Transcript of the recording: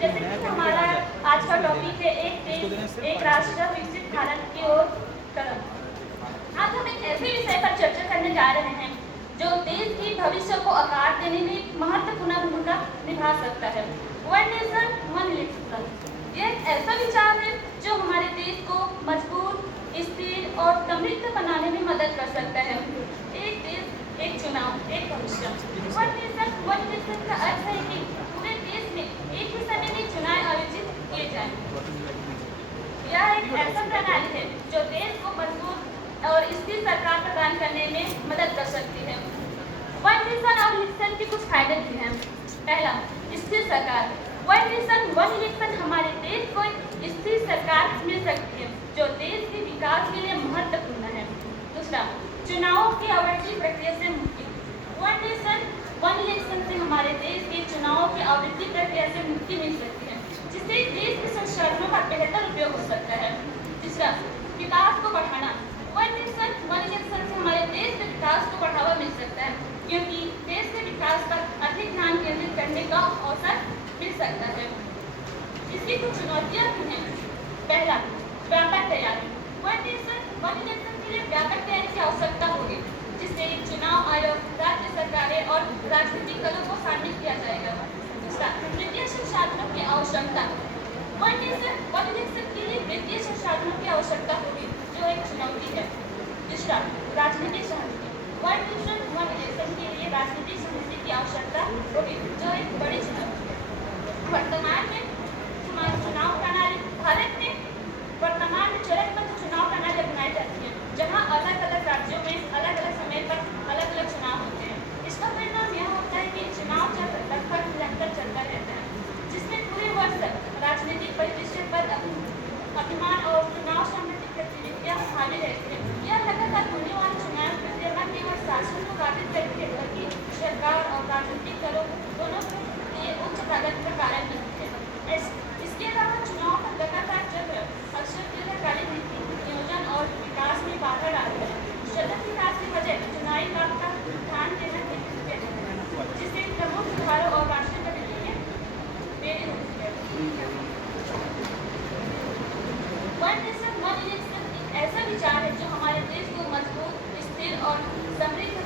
जैसे कि हमारा आज का टॉपिक है एक देश एक राष्ट्र विकसित भारत की ओर कदम। आज हम एक ऐसे विषय पर चर्चा करने जा रहे हैं जो देश की भविष्य को आकार देने में महत्वपूर्ण भूमिका निभा सकता है। वन नेशन वन इलेक्शन यह एक ऐसा विचार है जो हमारे देश को मजबूत, स्थिर और समृद्ध बनाने में मदद कर सकता है। एक देश, एक चुनाव, एक भविष्य। वन नेशन वन इलेक्शन का अर्थ है कि पूरे देश में एक ही समय में चुनाव आयोजित किए जाएं। यह एक ऐसा प्रणाली है जो देश को मजबूत और स्थिर सरकार प्रदान करने में मदद कर सकती है। वन नेशन और इलेक्शन के कुछ फायदे भी हैं। पहला, स्थिर सरकार। वन नेशन वन इलेक्शन हमारे देश को स्थिर सरकार मिल सकती है जो देश के विकास के लिए महत्वपूर्ण है। दूसरा, चुनावों की आवृत्ति प्रक्रिया से मुक्ति। वन नेशन वन इलेक्शन से हमारे देश के चुनावों की आवृत्ति प्रक्रिया से मुक्ति मिल सकती है जिससे देश के संसाधनों का बेहतर उपयोग हो सकता है। तीसरा, विकास को बढ़ाना। वन नेशन वन इलेक्शन से हमारे देश के विकास को बढ़ावा मिल सकता है क्योंकि देश के विकास पर अधिक ध्यान केंद्रित करने का अवसर मिल सकता है। इसकी कुछ चुनौतियां भी हैं। पहला, व्यापक तैयारी। वन नेशन वन इलेक्शन के लिए व्यापक तैयारी की आवश्यकता होगी जिससे चुनाव आयोग, राज्य सरकारें और राजनीतिक दलों को शामिल किया जाएगा। दूसरा, वित्तीय संसाधनों की आवश्यकता। वन नेशन वन इलेक्शन के लिए वित्तीय संसाधनों की आवश्यकता होगी जो एक चुनौती है। तीसरा, राजनीतिक सहमति। वन नेशन वन इलेक्शन के लिए राजनीतिक सहमति की आवश्यकता होगी जो एक बड़ी चुनौती है। वर्तमान में हमारी चुनाव प्रणाली भारत में वर्तमान में चरणबद्ध चुनाव प्रणाली अपनाई जाती है जहां अलग अलग राज्यों में अलग अलग समय पर अलग अलग चुनाव होते हैं। इसका परिणाम यह होता है कि चुनाव लगभग निरंतर चलता रहता है जिसमें पूरे वर्ष तक राजनीतिक परिदृश्य पर अभिमान और चुनाव संबंधी गतिविधियां हावी रहती है। यह लगातार होने वाले चुनाव प्रक्रिया न केवल शासन को बाधित करती है बल्कि सरकार और राजनीतिक दलों दोनों के लिए उच्च लागत का कारण बनती है। इसके अलावा चुनाव का लगातार चक्र अक्सर दीर्घकालीन नीति, नियोजन और विकास में बाधा डालता है। सतत विकास की बजाय चुनावी काम का ध्यान देना जिससे प्रमुख सुधारों और राष्ट्रीय प्रगति में देरी होती है। वन नेशन वन इलेक्शन एक ऐसा विचार है जो हमारे देश को मजबूत, स्थिर और समृद्ध